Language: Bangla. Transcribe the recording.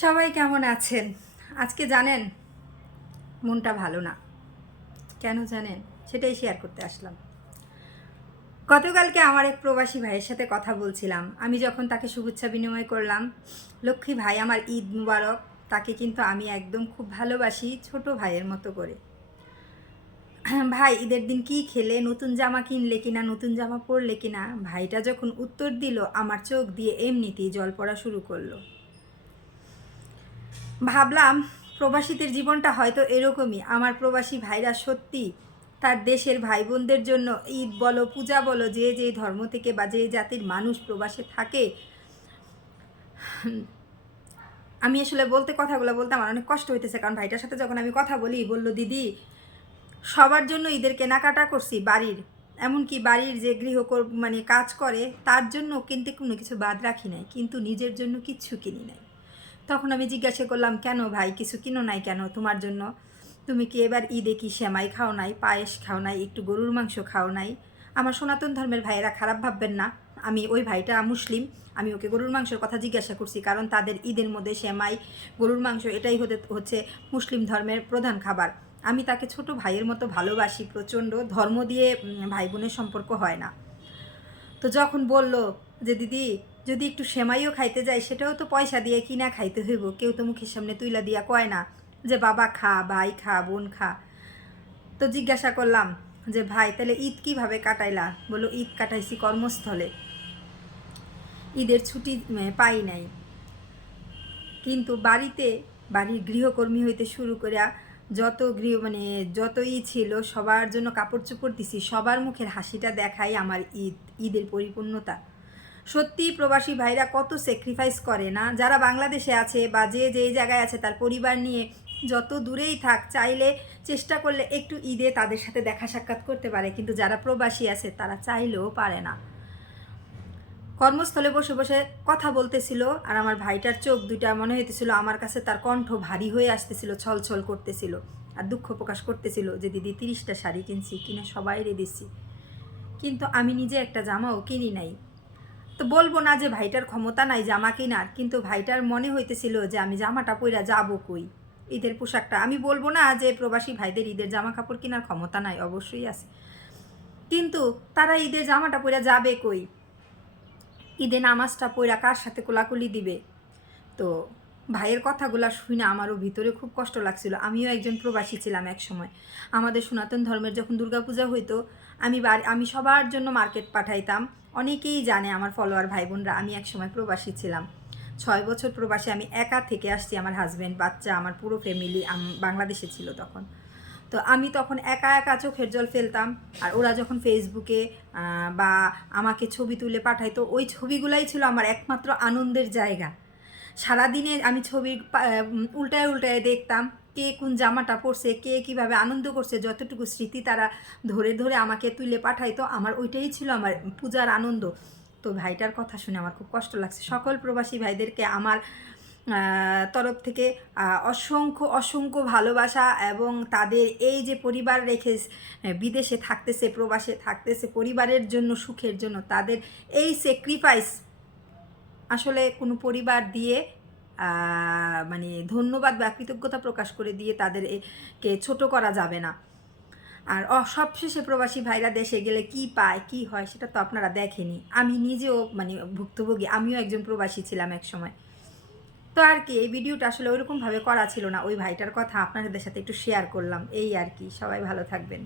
সবাই কেমন আছেন? আজকে জানেন মনটা ভালো না। কেন জানেন? সেটাই শেয়ার করতে আসলাম। গতকালকে আমার এক প্রবাসী ভাইয়ের সাথে কথা বলছিলাম। আমি যখন তাকে শুভেচ্ছা বিনিময় করলাম, "লক্ষ্মী ভাই, আমার ঈদ মুবারক।" তাকে কিন্তু আমি একদম খুব ভালোবাসি, ছোট ভাইয়ের মতো করে। "ভাই, ঈদের দিন কী খেলে? নতুন জামা কিনলে কিনা? নতুন জামা পরলে কিনা?" ভাইটা যখন উত্তর দিল, আমার চোখ দিয়ে এমনিতেই জল পড়া শুরু করলো। ভাবলাম প্রবাসীদের জীবনটা হয়তো এরকমই। আমার প্রবাসী ভাইরা সত্যি তার দেশের ভাই বোনদের জন্য ঈদ বলো, পূজা বলো, যে যে ধর্ম থেকে বা যে জাতির মানুষ প্রবাসে থাকে, আমি আসলে কথাগুলো বলতে আমার অনেক কষ্ট হইতেছে। কারণ ভাইটার সাথে যখন আমি কথা বলি, বলল, "দিদি, সবার জন্য ঈদের কেনাকাটা করছি বাড়ির। এমনকি বাড়ির যে মানে কাজ করে তার জন্য কিনতে কোনো কিছু বাদ রাখি নাই। কিন্তু নিজের জন্য কিচ্ছু কিনি নাই।" তখন আমি জিজ্ঞাসা করলাম, "কেন ভাই, কিছু কিনো নাই কেন তোমার জন্য? তুমি কি এবার ঈদে কি সেমাই খাও নাই, পায়েস খাও নাই, একটু গরুর মাংস খাও নাই?" আমার সনাতন ধর্মের ভাইয়েরা খারাপ ভাববেন না। ওই ভাইটা মুসলিম। আমি ওকে গরুর মাংসের কথা জিজ্ঞাসা করছি। কারণ তাদের ঈদের মধ্যে সেমাই, গরুর মাংস এটাই হচ্ছে মুসলিম ধর্মের প্রধান খাবার। আমি তাকে ছোট ভাইয়ের মতো ভালোবাসি প্রচণ্ড। ধর্ম দিয়ে ভাই বোনের সম্পর্ক হয় না। তো যখন বলল যে, "দিদি, যদি একটু সেমাইও খাইতে যাই, সেটাও তো পয়সা দিয়ে কিনা খাইতে হইব। কেউ তো মুখের সামনে তুইলা দিয়া কয় না যে, বাবা খা, ভাই খা, বোন খা।" তো জিজ্ঞাসা করলাম যে, "ভাই, তাহলে ঈদ কীভাবে কাটাইলা?" বলল, "ঈদ কাটাইছি কর্মস্থলে। ঈদের ছুটি পাই নাই। কিন্তু বাড়ির গৃহকর্মী হইতে শুরু কইরা যতই ছিল সবার জন্য কাপড়-চোপড় দিছি। সবার মুখের হাসিটা দেখাই আমার ঈদের পরিপূর্ণতা।" সত্যিই প্রবাসী ভাইরা কত স্যাক্রিফাইস করে না? যারা বাংলাদেশে আছে বা যে যেই জায়গায় আছে তার পরিবার নিয়ে যত দূরেই থাক, চাইলে চেষ্টা করলে একটু ঈদে তাদের সাথে দেখা সাক্ষাৎ করতে পারে। কিন্তু যারা প্রবাসী আছে তারা চাইলেও পারে না। কর্মস্থলে বসে বসে কথা বলতেছিল, আর আমার ভাইটার চোখ দুইটা মনে হইতেছিল আমার কাছে তার কণ্ঠ ভারী হয়ে আসতেছিল, ছলছল করতেছিল। আর দুঃখ প্রকাশ করতেছিল যে, "দিদি, 30টা শাড়ি কিনছি, কিনে সবাইরে দিচ্ছি। কিন্তু আমি নিজে একটা জামাও কিনি নাই।" তো বলবো না যে ভাইটার ক্ষমতা নাই জামা কেনার, কিন্তু ভাইটার মনে হইতেছিল যে আমি জামাটা পইরা যাবো কই? ঈদের পোশাকটা, আমি বলবো না যে প্রবাসী ভাইদের ঈদের জামা কাপড় কেনার ক্ষমতা নাই, অবশ্যই আছে। কিন্তু তারা ঈদের জামাটা পইরা যাবে কই? ঈদে নামাজটা পইরা কার সাথে কোলাকুলি দিবে? তো ভাইয়ের কথাগুলা শুইনা আমারও ভিতরে খুব কষ্ট লাগছিল। আমিও একজন প্রবাসী ছিলাম একসময়। আমাদের সনাতন ধর্মের যখন দুর্গাপূজা হইতো, আমি সবার জন্য মার্কেট পাঠাইতাম। অনেকেই জানে আমার ফলোয়ার ভাই বোনরা, আমি একসময় প্রবাসী ছিলাম। ৬ বছর প্রবাসী আমি একা থেকে আসছি। আমার হাসব্যান্ড, বাচ্চা, আমার পুরো ফ্যামিলি বাংলাদেশে ছিল তখন। তো আমি তখন একা একা চোখের জল ফেলতাম। আর ওরা যখন ফেসবুকে বা আমাকে ছবি তুলে পাঠাইতো, ওই ছবিগুলাই ছিল আমার একমাত্র আনন্দের জায়গা। সারাদিনে আমি ছবি উল্টায় উল্টায় দেখতাম কে কোন জামাটা পরছে, কে কীভাবে আনন্দ করছে। যতটুকু স্মৃতি তারা ধরে ধরে আমাকে তুলে পাঠাইতো, আমার ওইটাই ছিল আমার পূজার আনন্দ। তো ভাইটার কথা শুনে আমার খুব কষ্ট লাগছে। সকল প্রবাসী ভাইদেরকে আমার তরফ থেকে অসংখ্য অসংখ্য ভালোবাসা, এবং তাদের এই যে পরিবার রেখে বিদেশে থাকতেছে, প্রবাসে থাকতেছে পরিবারের জন্য, সুখের জন্য, তাদের এই স্যাক্রিফাইস আসলে কোনো পরিবার দিয়ে মানে ধন্যবাদ বা কৃতজ্ঞতা প্রকাশ করে দিয়ে তাদেরকে ছোট করা যাবে না। আর সবশেষে প্রবাসী ভাইরা দেশে গেলে কি পায়, কি হয়, সেটা তো আপনারা দেখেনি। আমি নিজেও ভুক্তভোগী, আমিও একজন প্রবাসী ছিলাম একসময়। তো আর কি, এই ভিডিওটা আসলে ওইরকমভাবে করা ছিল না। ওই ভাইটার কথা আপনাদের সাথে একটু শেয়ার করলাম, এই আর কি। সবাই ভালো থাকবেন।